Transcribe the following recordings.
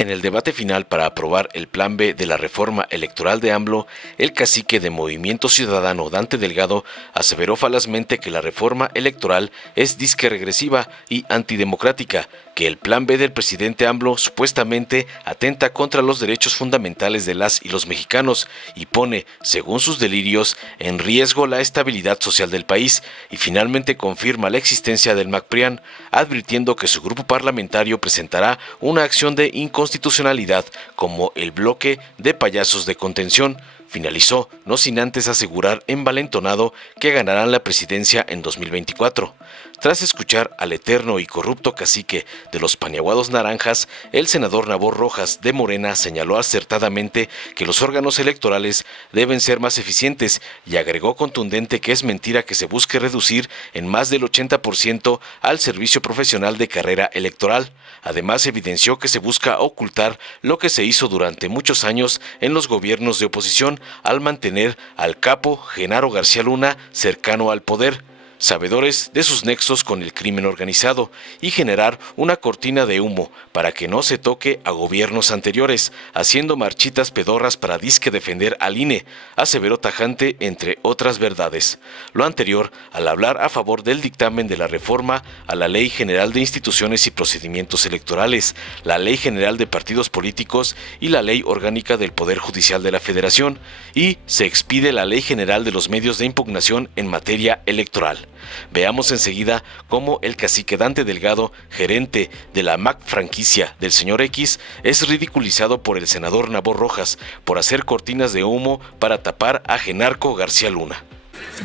En el debate final para aprobar el Plan B de la reforma electoral de AMLO, el cacique de Movimiento Ciudadano Dante Delgado aseveró falazmente que la reforma electoral es disque regresiva y antidemocrática, que el Plan B del presidente AMLO supuestamente atenta contra los derechos fundamentales de las y los mexicanos y pone, según sus delirios, en riesgo la estabilidad social del país, y finalmente confirma la existencia del MACPRIAN, advirtiendo que su grupo parlamentario presentará una acción de inconstitucionalidad como el bloque de payasos de contención. Finalizó, no sin antes asegurar envalentonado que ganarán la presidencia en 2024. Tras escuchar al eterno y corrupto cacique de los paniaguados naranjas, el senador Nabor Rojas de Morena señaló acertadamente que los órganos electorales deben ser más eficientes y agregó contundente que es mentira que se busque reducir en más del 80% al servicio profesional de carrera electoral. Además, evidenció que se busca ocultar lo que se hizo durante muchos años en los gobiernos de oposición al mantener al capo Genaro García Luna cercano al poder, sabedores de sus nexos con el crimen organizado, y generar una cortina de humo para que no se toque a gobiernos anteriores, haciendo marchitas pedorras para disque defender al INE, aseveró tajante, entre otras verdades. Lo anterior al hablar a favor del dictamen de la reforma a la Ley General de Instituciones y Procedimientos Electorales, la Ley General de Partidos Políticos y la Ley Orgánica del Poder Judicial de la Federación, y se expide la Ley General de los Medios de Impugnación en materia electoral. Veamos enseguida cómo el cacique Dante Delgado, gerente de la MAC franquicia del señor X, es ridiculizado por el senador Nabor Rojas por hacer cortinas de humo para tapar a Genarco García Luna.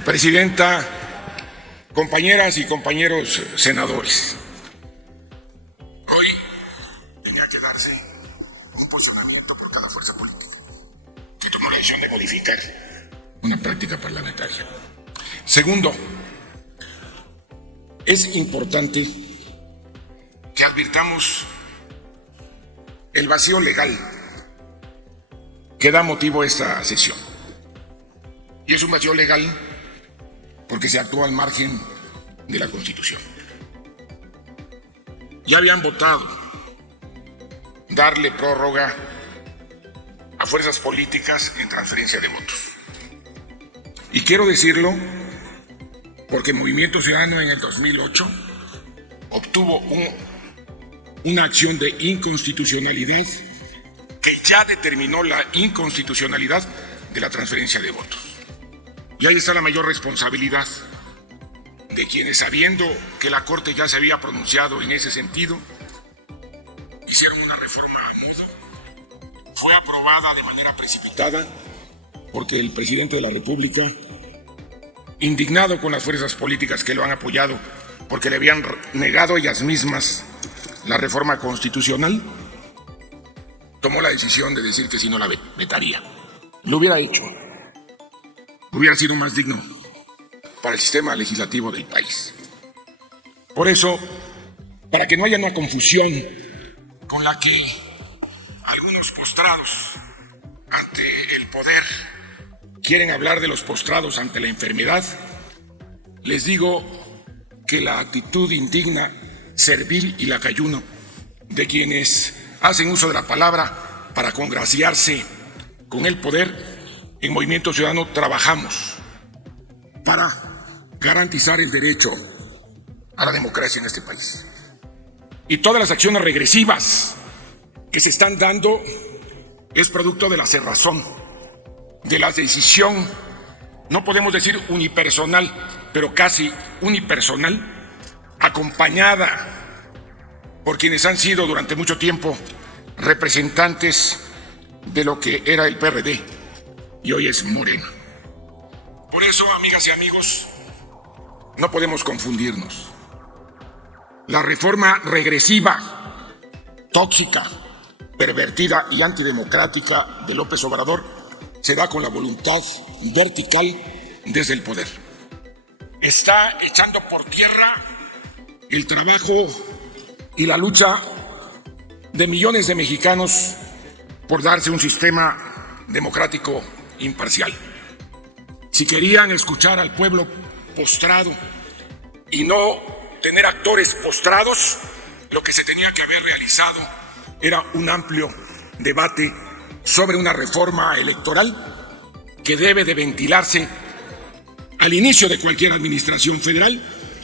Presidenta, compañeras y compañeros senadores, hoy tenía que darse un posicionamiento por cada fuerza política que tomó la decisión de modificar una práctica parlamentaria. Segundo, es importante que advirtamos el vacío legal que da motivo a esta sesión. Y es un vacío legal porque se actúa al margen de la Constitución. Ya habían votado darle prórroga a fuerzas políticas en transferencia de votos. Y quiero decirlo porque Movimiento Ciudadano en el 2008 obtuvo una acción de inconstitucionalidad que ya determinó la inconstitucionalidad de la transferencia de votos. Y ahí está la mayor responsabilidad de quienes, sabiendo que la Corte ya se había pronunciado en ese sentido, hicieron una reforma anuda. Fue aprobada de manera precipitada porque el presidente de la República, indignado con las fuerzas políticas que lo han apoyado porque le habían negado ellas mismas la reforma constitucional, tomó la decisión de decir que si no la vetaría. Lo hubiera hecho. Hubiera sido más digno para el sistema legislativo del país. Por eso, para que no haya una confusión con la que algunos postrados ante el poder quieren hablar de los postrados ante la enfermedad, les digo que la actitud indigna, servil y lacayuno de quienes hacen uso de la palabra para congraciarse con el poder, en Movimiento Ciudadano trabajamos para garantizar el derecho a la democracia en este país. Y todas las acciones regresivas que se están dando es producto de la cerrazón, de la decisión, no podemos decir unipersonal, pero casi unipersonal, acompañada por quienes han sido durante mucho tiempo representantes de lo que era el PRD y hoy es Morena. Por eso, amigas y amigos, no podemos confundirnos. La reforma regresiva, tóxica, pervertida y antidemocrática de López Obrador se da con la voluntad vertical desde el poder. Está echando por tierra el trabajo y la lucha de millones de mexicanos por darse un sistema democrático imparcial. Si querían escuchar al pueblo postrado y no tener actores postrados, lo que se tenía que haber realizado era un amplio debate sobre una reforma electoral que debe de ventilarse al inicio de cualquier administración federal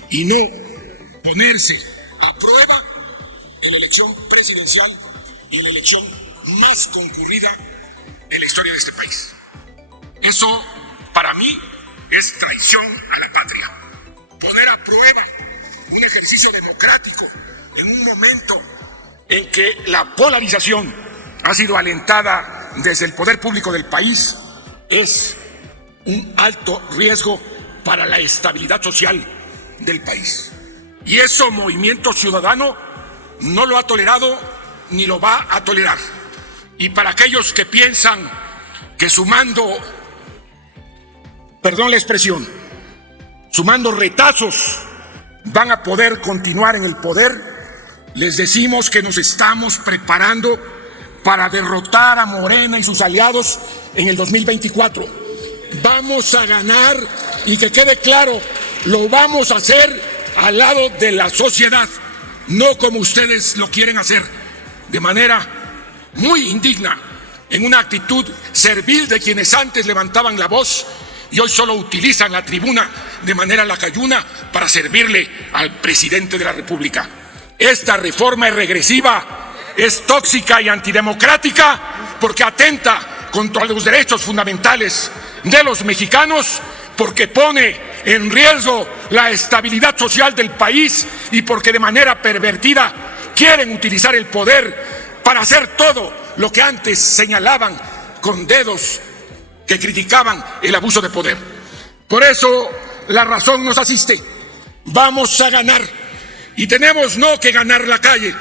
y no ponerse a prueba en la elección presidencial y en la elección más concurrida en la historia de este país. Eso, para mí, es traición a la patria. Poner a prueba un ejercicio democrático en un momento en que la polarización ha sido alentada desde el poder público del país es un alto riesgo para la estabilidad social del país. Y eso Movimiento Ciudadano no lo ha tolerado ni lo va a tolerar. Y para aquellos que piensan que sumando, perdón la expresión, sumando retazos van a poder continuar en el poder, les decimos que nos estamos preparando para derrotar a Morena y sus aliados en el 2024. Vamos a ganar y que quede claro, lo vamos a hacer al lado de la sociedad, no como ustedes lo quieren hacer, de manera muy indigna, en una actitud servil de quienes antes levantaban la voz y hoy solo utilizan la tribuna de manera lacayuna para servirle al presidente de la República. Esta reforma es regresiva, es tóxica y antidemocrática porque atenta contra los derechos fundamentales de los mexicanos, porque pone en riesgo la estabilidad social del país y porque de manera pervertida quieren utilizar el poder para hacer todo lo que antes señalaban con dedos que criticaban el abuso de poder. Por eso la razón nos asiste. Vamos a ganar y tenemos no que ganar la calle.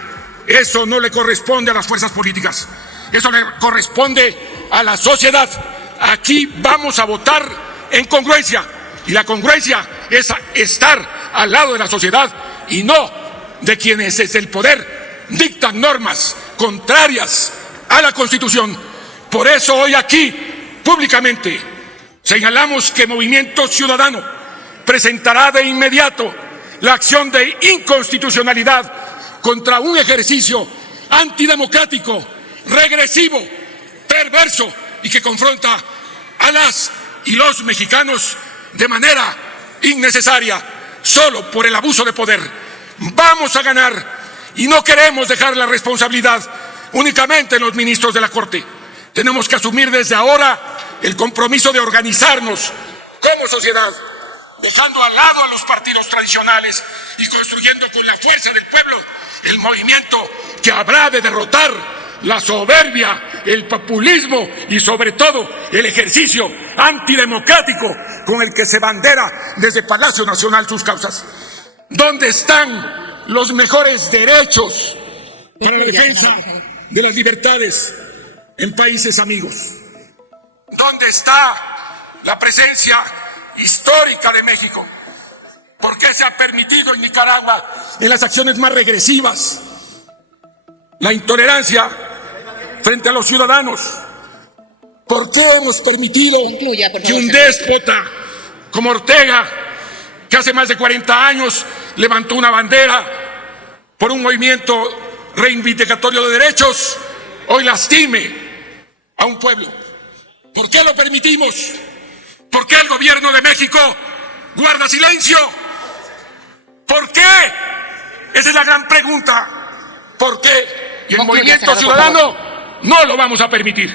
Eso no le corresponde a las fuerzas políticas. Eso le corresponde a la sociedad. Aquí vamos a votar en congruencia y la congruencia es estar al lado de la sociedad y no de quienes desde el poder dictan normas contrarias a la Constitución. Por eso hoy aquí públicamente señalamos que Movimiento Ciudadano presentará de inmediato la acción de inconstitucionalidad contra un ejercicio antidemocrático, regresivo, perverso y que confronta a las y los mexicanos de manera innecesaria solo por el abuso de poder. Vamos a ganar y no queremos dejar la responsabilidad únicamente en los ministros de la Corte. Tenemos que asumir desde ahora el compromiso de organizarnos como sociedad, dejando al lado a los partidos tradicionales y construyendo con la fuerza del pueblo el movimiento que habrá de derrotar la soberbia, el populismo y sobre todo el ejercicio antidemocrático con el que se bandera desde Palacio Nacional sus causas. ¿Dónde están los mejores derechos para la defensa de las libertades en países amigos? ¿Dónde está la presencia histórica de México? ¿Por qué se ha permitido en Nicaragua, en las acciones más regresivas, la intolerancia frente a los ciudadanos? ¿Por qué hemos permitido que un déspota como Ortega, que hace más de 40 años levantó una bandera por un movimiento reivindicatorio de derechos, hoy lastime a un pueblo? ¿Por qué lo permitimos? ¿Por qué el gobierno de México guarda silencio? ¿Por qué? Esa es la gran pregunta. ¿Por qué? Y el Movimiento Ciudadano no lo vamos a permitir.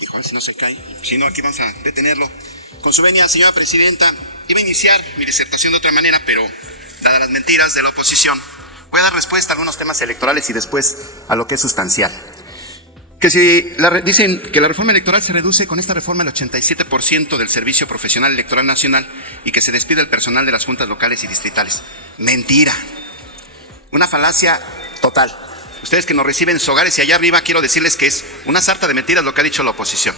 Híjole, si no se cae. Si no, aquí vamos a detenerlo. Con su venia, señora presidenta, iba a iniciar mi disertación de otra manera, pero dadas las mentiras de la oposición, voy a dar respuesta a algunos temas electorales y después a lo que es sustancial. Dicen que la reforma electoral se reduce con esta reforma el 87% del Servicio Profesional Electoral Nacional y que se despide el personal de las juntas locales y distritales. Mentira. Una falacia total. Ustedes que nos reciben en sus hogares y allá arriba, quiero decirles que es una sarta de mentiras lo que ha dicho la oposición.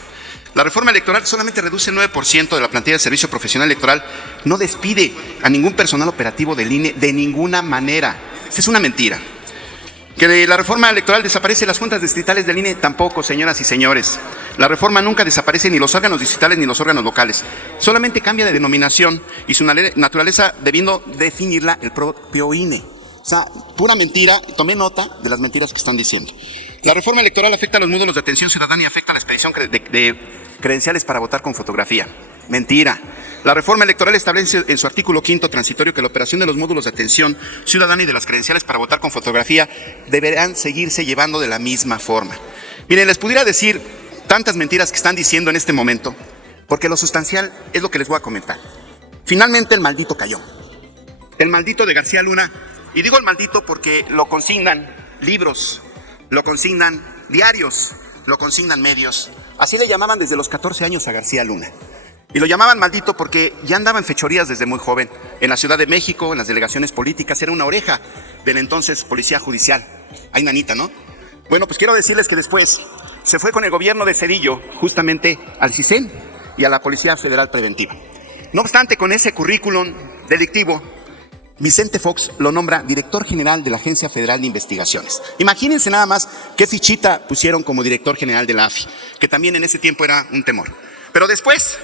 La reforma electoral solamente reduce el 9% de la plantilla del Servicio Profesional Electoral, no despide a ningún personal operativo del INE de ninguna manera. Esa es una mentira. Que la reforma electoral desaparece las juntas distritales del INE, tampoco, señoras y señores. La reforma nunca desaparece, ni los órganos distritales ni los órganos locales. Solamente cambia de denominación y su naturaleza debiendo definirla el propio INE. O sea, pura mentira. Tomé nota de las mentiras que están diciendo. La reforma electoral afecta a los módulos de atención ciudadana y afecta a la expedición de credenciales para votar con fotografía. Mentira. La reforma electoral establece en su artículo 5º transitorio que la operación de los módulos de atención ciudadana y de las credenciales para votar con fotografía deberán seguirse llevando de la misma forma. Miren, les pudiera decir tantas mentiras que están diciendo en este momento, porque lo sustancial es lo que les voy a comentar. Finalmente el maldito cayó. El maldito de García Luna, y digo el maldito porque lo consignan libros, lo consignan diarios, lo consignan medios. Así le llamaban desde los 14 años a García Luna. Y lo llamaban maldito porque ya andaba en fechorías desde muy joven. En la Ciudad de México, en las delegaciones políticas, era una oreja de la entonces Policía Judicial. Ay, nanita, ¿no? Bueno, pues quiero decirles que después se fue con el gobierno de Cedillo justamente al CISEN y a la Policía Federal Preventiva. No obstante, con ese currículum delictivo, Vicente Fox lo nombra director general de la Agencia Federal de Investigaciones. Imagínense nada más qué fichita pusieron como director general de la AFI, que también en ese tiempo era un temor. Pero después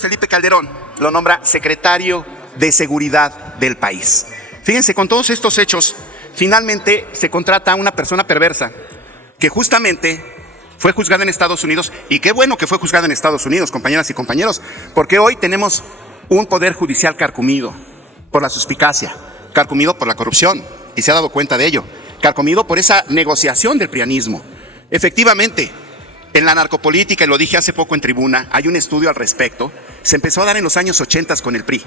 Felipe Calderón lo nombra secretario de Seguridad del país. Fíjense, con todos estos hechos, finalmente se contrata a una persona perversa que justamente fue juzgada en Estados Unidos, y qué bueno que fue juzgada en Estados Unidos, compañeras y compañeros, porque hoy tenemos un poder judicial carcomido por la suspicacia, carcomido por la corrupción, y se ha dado cuenta de ello, carcomido por esa negociación del prianismo. Efectivamente, en la narcopolítica, y lo dije hace poco en tribuna, hay un estudio al respecto, se empezó a dar en los años 80 con el PRI,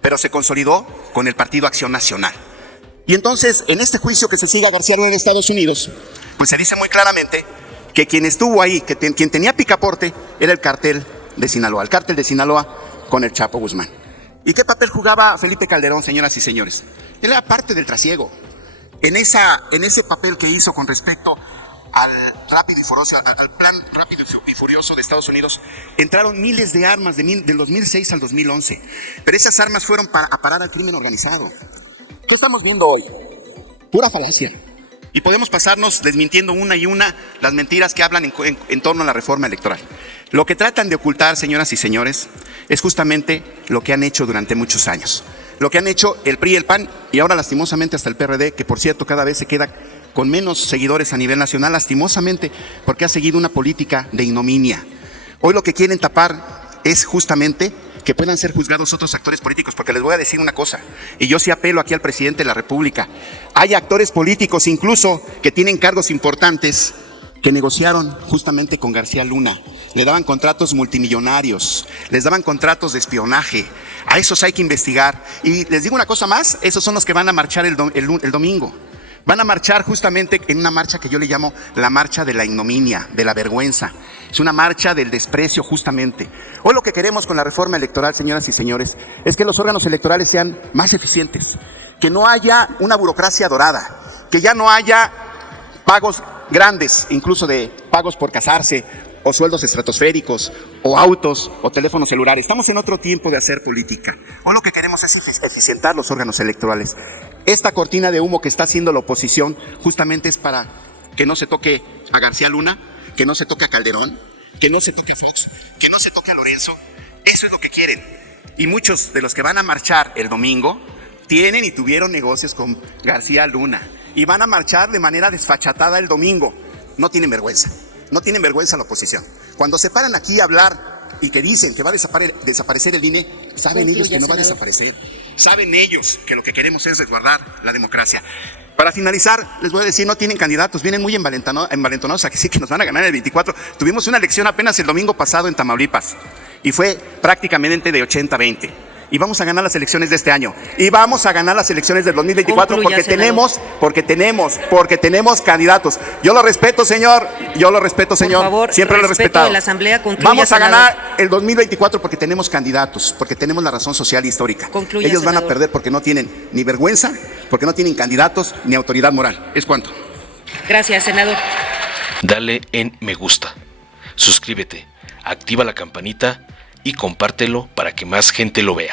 pero se consolidó con el Partido Acción Nacional. Y entonces, en este juicio que se sigue a García Luna en Estados Unidos, pues se dice muy claramente que quien estuvo ahí, quien tenía picaporte, era el cártel de Sinaloa, con el Chapo Guzmán. ¿Y qué papel jugaba Felipe Calderón, señoras y señores? Él era parte del trasiego. En ese papel que hizo con respecto al plan rápido y furioso de Estados Unidos, entraron miles de armas del 2006 al 2011. Pero esas armas fueron a parar al crimen organizado. ¿Qué estamos viendo hoy? Pura falacia. Y podemos pasarnos desmintiendo una y una las mentiras que hablan en torno a la reforma electoral. Lo que tratan de ocultar, señoras y señores, es justamente lo que han hecho durante muchos años. Lo que han hecho el PRI y el PAN, y ahora lastimosamente hasta el PRD, que por cierto cada vez se queda con menos seguidores a nivel nacional, lastimosamente, porque ha seguido una política de ignominia. Hoy lo que quieren tapar es justamente que puedan ser juzgados otros actores políticos, porque les voy a decir una cosa, y yo sí apelo aquí al presidente de la República. Hay actores políticos incluso que tienen cargos importantes que negociaron justamente con García Luna. Le daban contratos multimillonarios, les daban contratos de espionaje. A esos hay que investigar. Y les digo una cosa más, esos son los que van a marchar el domingo. Van a marchar justamente en una marcha que yo le llamo la marcha de la ignominia, de la vergüenza. Es una marcha del desprecio justamente. Hoy lo que queremos con la reforma electoral, señoras y señores, es que los órganos electorales sean más eficientes, que no haya una burocracia dorada, que ya no haya pagos grandes, incluso de pagos por casarse, o sueldos estratosféricos, o autos, o teléfonos celulares. Estamos en otro tiempo de hacer política. Hoy lo que queremos es eficientar los órganos electorales. Esta cortina de humo que está haciendo la oposición justamente es para que no se toque a García Luna, que no se toque a Calderón, que no se toque a Fox, que no se toque a Lorenzo. Eso es lo que quieren. Y muchos de los que van a marchar el domingo tienen y tuvieron negocios con García Luna. Y van a marchar de manera desfachatada el domingo. No tienen vergüenza. No tienen vergüenza la oposición. Cuando se paran aquí a hablar y que dicen que va a desaparecer el INE, saben ellos que no va a desaparecer. Saben ellos que lo que queremos es resguardar la democracia. Para finalizar, les voy a decir, no tienen candidatos, vienen muy envalentonados a que sí que nos van a ganar el 24. Tuvimos una elección apenas el domingo pasado en Tamaulipas y fue prácticamente de 80-20. Y vamos a ganar las elecciones de este año. Y vamos a ganar las elecciones del 2024 porque tenemos candidatos. Yo lo respeto, señor. Por favor, siempre lo he respetado. De la Asamblea, concluya, vamos a senador. ganar el 2024 porque tenemos candidatos, porque tenemos la razón social e histórica. Concluya, ellos van a senador. perder porque no tienen ni vergüenza, porque no tienen candidatos ni autoridad moral. ¿Es cuánto? Gracias, senador. Dale en me gusta, suscríbete, activa la campanita y compártelo para que más gente lo vea.